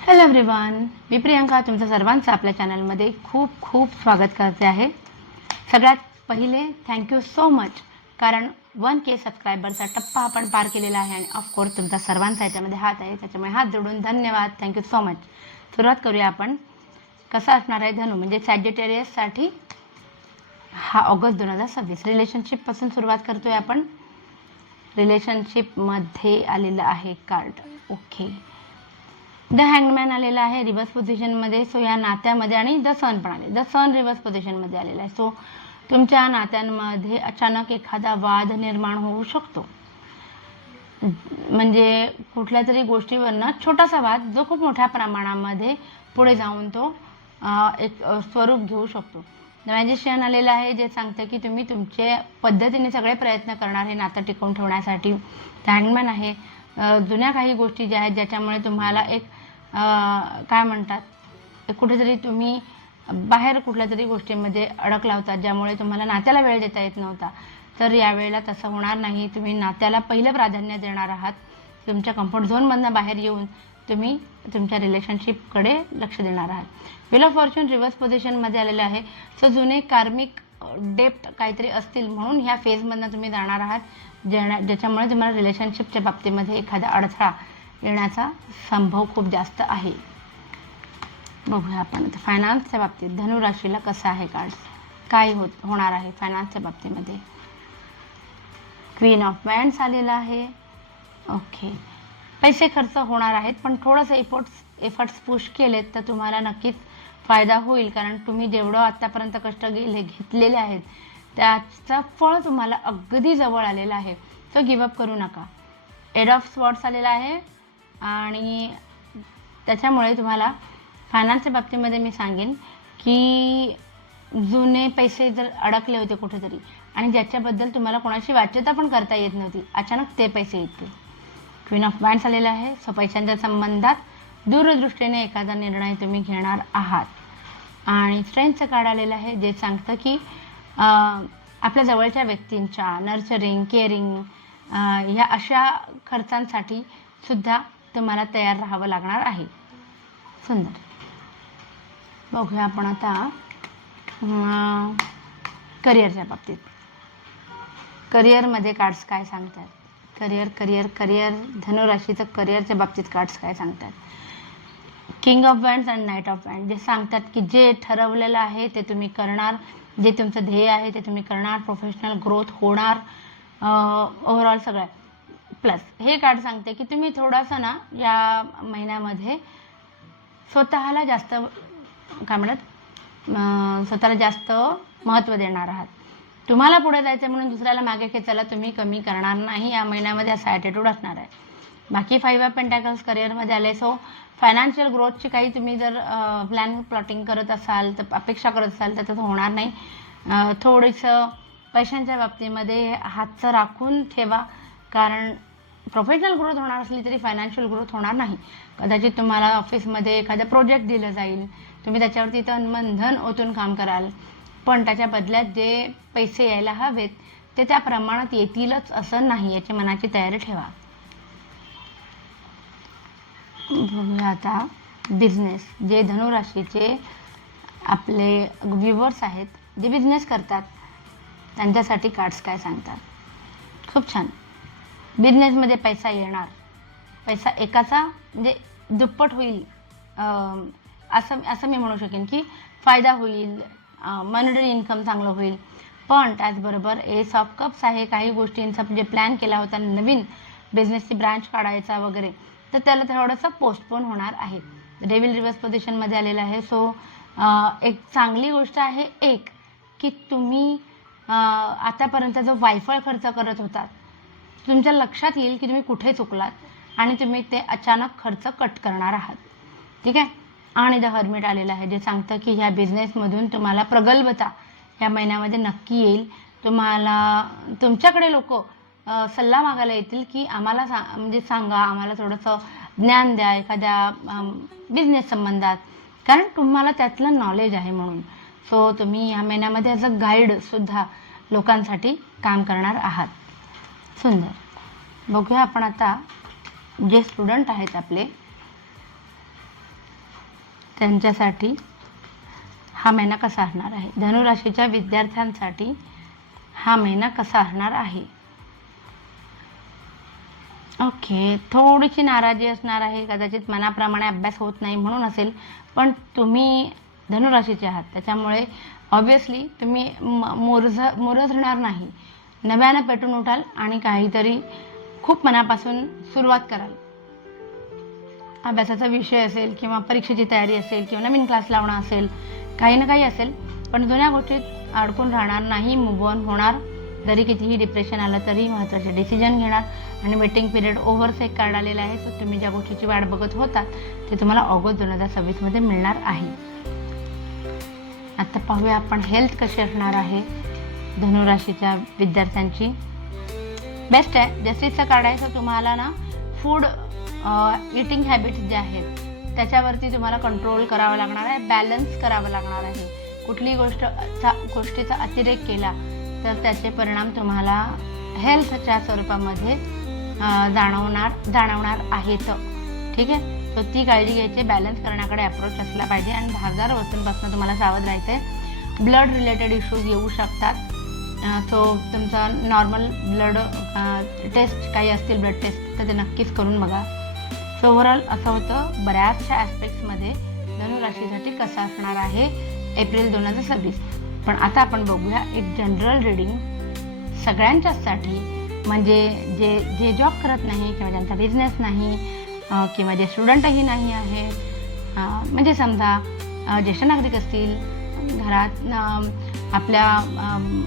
Hello everyone, मी प्रियंका तुमचं सर्वांचं आपल्या चॅनलमध्ये खूप खूप स्वागत करते आहे. सगळ्यात पहिले थँक्यू सो मच, कारण 1K सबस्क्रायबरचा टप्पा आपण पार केलेला आहे आणि ऑफकोर्स तुमचा सर्वांचा याच्यामध्ये हात आहे, त्याच्यामुळे हात जोडून धन्यवाद. Thank you so much. सुरुवात करूया आपण. कसा असणार आहे धनु म्हणजे सॅजिटेरियससाठी हा ऑगस्ट 2026 रिलेशनशिपपासून सुरुवात करतोय आपण. रिलेशनशिपमध्ये आलेलं आहे कार्ड. ओके, द हँगमॅन आलेला आहे रिव्हर्स पोझिशनमध्ये. सो या नात्यामध्ये आणि द सन पण आले. द सन रिव्हर्स पोझिशनमध्ये आलेला आहे. सो तुमच्या नात्यांमध्ये अचानक एखादा वाद निर्माण होऊ शकतो. म्हणजे कुठल्या तरी गोष्टीवरनं छोटासा वाद जो खूप मोठ्या प्रमाणामध्ये पुढे जाऊन तो एक स्वरूप घेऊ शकतो. द मॅजिशियन आलेला आहे, जे सांगतं की तुम्ही तुमच्या पद्धतीने सगळे प्रयत्न करणार हे नातं टिकवून ठेवण्यासाठी. द हँगमॅन आहे, जुन्या काही गोष्टी ज्या आहेत ज्याच्यामुळे तुम्हाला एक काय म्हणतात, कुठेतरी तुम्ही बाहेर कुठल्या तरी गोष्टीमध्ये अडकला होता ज्यामुळे तुम्हाला नात्याला वेळ देता येत नव्हता. तर यावेळेला तसं होणार नाही. तुम्ही नात्याला पहिलं प्राधान्य देणार आहात. तुमच्या कम्फर्ट झोनमधनं बाहेर येऊन तुम्ही तुमच्या रिलेशनशिपकडे लक्ष देणार आहात. व्हील ऑफ फॉर्च्यून रिव्हर्स पोझिशनमध्ये आलेलं आहे. सो जुने कार्मिक डेप्ट काहीतरी असतील म्हणून ह्या फेजमधनं तुम्ही जाणार आहात, ज्याच्यामुळे तुम्हाला रिलेशनशिपच्या बाबतीमध्ये एखादा अडथळा येण्याचा संभव खूप जास्त आहे. बघूया आपण आता फायनान्सच्या बाबतीत धनुराशीला कसं आहे कार्ड, काय होणार आहे फायनान्सच्या बाबतीमध्ये. क्वीन ऑफ वँड्स आलेला आहे. ओके, पैसे खर्च होणार आहेत, पण थोडंसं एफर्ट्स पुश केलेत तर तुम्हाला नक्कीच फायदा होईल. कारण तुम्ही जेवढं आत्तापर्यंत कष्ट घेतलेले आहेत त्याचं फळ तुम्हाला अगदी जवळ आलेलं आहे. तो गिवअप करू नका. एड ऑफ स्वॉर्ड्स आलेला आहे आणि त्याच्यामुळे तुम्हाला फायनान्सच्या बाबतीमध्ये मी सांगेन की जुने पैसे जर अडकले होते कुठेतरी आणि ज्याच्याबद्दल तुम्हाला कोणाशी वाच्यता पण करता येत नव्हती, अचानक ते पैसे येतील. क्वीन ऑफ वँड्स आलेला आहे. सो पैशांच्या संबंधात दूरदृष्टीने एखादा निर्णय तुम्ही घेणार आहात. आणि स्ट्रेंथचं कार्ड आलेलं आहे, जे सांगतं की आपल्या जवळच्या व्यक्तींच्या नर्चरिंग, केअरिंग ह्या अशा खर्चांसाठी सुद्धा तुम्हाला तयार राहावं लागणार आहे. सुंदर. बघूया आपण आता करिअरच्या बाबतीत. करिअरमध्ये कार्ड्स काय सांगतात. करिअर धनुराशीचं करिअरच्या बाबतीत कार्ड्स काय सांगतात. किंग ऑफ वँड्स आणि नाईट ऑफ वँड, जे सांगतात की जे ठरवलेलं आहे ते तुम्ही करणार, जे तुमचं ध्येय आहे ते तुम्ही करणार, प्रोफेशनल ग्रोथ होणार, ओव्हरऑल सगळं. प्लस हे कार्ड सांगते की तुम्ही थोडासा ना या महिन्यामध्ये स्वतःला जास्त काय म्हणत स्वतःला जास्त महत्त्व देणार आहात. तुम्हाला पुढे जायचं म्हणून दुसऱ्याला मागे खेचायला तुम्ही कमी करणार नाही. या महिन्यामध्ये असा ॲटिट्यूड असणार आहे. बाकी 5 ऑफ पेंटॅकल्स करिअरमध्ये आले. सो फायनान्शियल ग्रोथची काही तुम्ही जर प्लॉटिंग करत असाल तर अपेक्षा करत असाल तर तसं होणार नाही. थोडंसं पैशांच्या बाबतीमध्ये हातचं राखून ठेवा, कारण प्रोफेशनल ग्रोथ होणार असली तरी फायनान्शियल ग्रोथ होणार नाही. कदाचित तुम्हाला ऑफिसमध्ये एखादा प्रोजेक्ट दिलं जाईल, तुम्ही त्याच्यावरती तन मन धन ओतून काम कराल, पण त्याच्या बदल्यात जे पैसे यायला हवेत ते त्या प्रमाणात येतीलच असं नाही, याची मनाची तयारी ठेवा. बघूया आता बिझनेस. जे धनुराशीचे आपले व्ह्युअर्स आहेत, जे बिझनेस करतात, त्यांच्यासाठी कार्ड्स काय सांगतात. खूप छान. बिझनेसमध्ये पैसा येणार, पैसा एकाचा म्हणजे दुप्पट होईल असं मी म्हणू शकेन की फायदा होईल, मॉनिटरी इन्कम चांगलं होईल. पण त्याचबरोबर एस ऑफ कप्स आहे. काही गोष्टींचा म्हणजे प्लॅन केला होता नवीन बिझनेसची ब्रांच काढायचा वगैरे, तर त्याला थोडंसं पोस्टपोन होणार आहे. डेव्हिल रिव्हर्स पोझिशनमध्ये आलेलं आहे. सो एक चांगली गोष्ट आहे एक की तुम्ही आतापर्यंत जो वायफळ खर्च करत होतात, तुमच्या लक्षात येईल की तुम्ही कुठे चुकलात आणि तुम्ही ते अचानक खर्च कट करणार आहात. ठीक आहे. आणि द हर्मिट आलेलं आहे, जे सांगतं की ह्या बिझनेसमधून तुम्हाला प्रगल्भता या महिन्यामध्ये नक्की येईल. तुम्हाला तुमच्याकडे लोक सल्ला मागायला येतील की आम्हाला म्हणजे सांगा, आम्हाला थोडंसं ज्ञान द्या एखाद्या बिझनेस संबंधात, कारण तुम्हाला त्यातलं नॉलेज आहे म्हणून. सो तुम्ही या महिन्यामध्ये ॲज अ गाईडसुद्धा लोकांसाठी काम करणार आहात. सुंदर. बघूया आपण आता जे स्टुडंट आहेत आपले त्यांच्यासाठी हा महिना कसा असणार आहे. धनुराशीच्या विद्यार्थ्यांसाठी हा महिना कसा असणार आहे. ओके, थोडीशी नाराजी असणार आहे, कदाचित मनाप्रमाणे अभ्यास होत नाही म्हणून असेल, पण तुम्ही धनुराशीचे आहात त्याच्यामुळे ऑब्वियसली तुम्ही मुरझणार नाही. नव्यानं पेटून उठाल आणि काहीतरी खूप मनापासून सुरुवात कराल. अभ्यासाचा विषय असेल किंवा परीक्षेची तयारी असेल किंवा नवीन क्लास लावणं असेल, काही ना काही असेल, पण जुन्या गोष्टीत अडकून राहणार नाही, मूव्ह ऑन होणार. जरी कितीही डिप्रेशन आलं तरी महत्त्वाचे डिसिजन घेणार. आणि वेटिंग पिरियड ओव्हरचा एक कार्ड आलेला आहे. सो तुम्ही ज्या गोष्टीची वाट बघत होतात ते तुम्हाला ऑगस्ट 2026 मिळणार आहे. आता पाहूया आपण हेल्थ कशी असणार आहे धनुराशीच्या विद्यार्थ्यांची. बेस्ट आहे, जस्टिसचा कार्ड आहे. सो तुम्हाला ना फूड इटिंग हॅबिट्स जे आहेत त्याच्यावरती तुम्हाला कंट्रोल करावा लागणार आहे, बॅलन्स करावं लागणार आहे. कुठलीही गोष्टीचा अतिरेक केला तर त्याचे परिणाम तुम्हाला हेल्थच्या स्वरूपामध्ये जाणवणार आहेत. ठीक आहे, तर ती काळजी घ्यायची, बॅलन्स करण्याकडे अप्रोच असला पाहिजे. आणि धारदार वस्तूंपासून तुम्हाला सावध राहायचं आहे. ब्लड रिलेटेड इश्यूज येऊ शकतात. सो तुमचा नॉर्मल ब्लड टेस्ट काही असतील, ब्लड टेस्ट, तर ते नक्कीच करून बघा. सो ओव्हरऑल असं होतं बऱ्याचशा ॲस्पेक्ट्समध्ये धनुराशीसाठी कसं असणार आहे एप्रिल 2026. पण आता आपण बघूया एक जनरल रीडिंग सगळ्यांच्याचसाठी, म्हणजे जे जॉब करत नाही किंवा ज्यांचा बिझनेस नाही किंवा जे स्टुडंटही नाही आहेत, म्हणजे समजा ज्येष्ठ नागरिक असतील, घरात आपल्या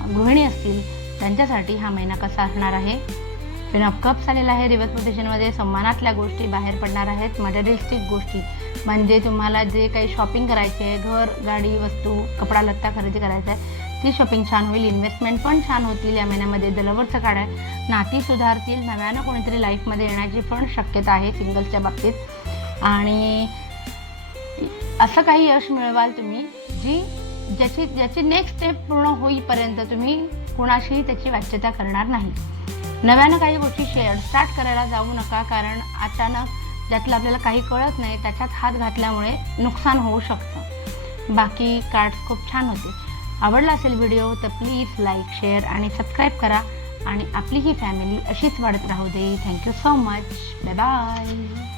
गृहिणी असतील, त्यांच्यासाठी हा महिना कसा असणार आहे. पेन ऑफ कप्स आलेला आहे रिव्हर्स पोझिशनमध्ये. सम्मानातल्या गोष्टी बाहेर पडणार आहेत. मटेरियलिस्टिक गोष्टी म्हणजे तुम्हाला जे काही शॉपिंग करायचे आहे, घर, गाडी, वस्तू, कपडा लत्ता खरेदी करायचा आहे, ती शॉपिंग छान होईल. इन्व्हेस्टमेंट पण छान होतील या महिन्यामध्ये. द लव्हरचं कार्ड आहे. नाती सुधारतील. नव्यानं कोणीतरी लाईफमध्ये येण्याची पण शक्यता आहे सिंगल्सच्या बाबतीत. आणि असं काही यश मिळवाल तुम्ही ज्याची नेक्स्ट स्टेप पूर्ण होईपर्यंत तुम्ही कुणाशीही त्याची वाच्यता करणार नाही. नव्यानं काही गोष्टी स्टार्ट करायला जाऊ नका, कारण अचानक ज्यातलं आपल्याला काही कळत नाही त्याच्यात हात घातल्यामुळे नुकसान होऊ शकतं. बाकी कार्ड्स खूप छान होते. आवडला असेल व्हिडिओ तर प्लीज लाईक, शेअर आणि सबस्क्राईब करा. आणि आपली ही फॅमिली अशीच वाढत राहू दे. Thank you so much. Bye bye.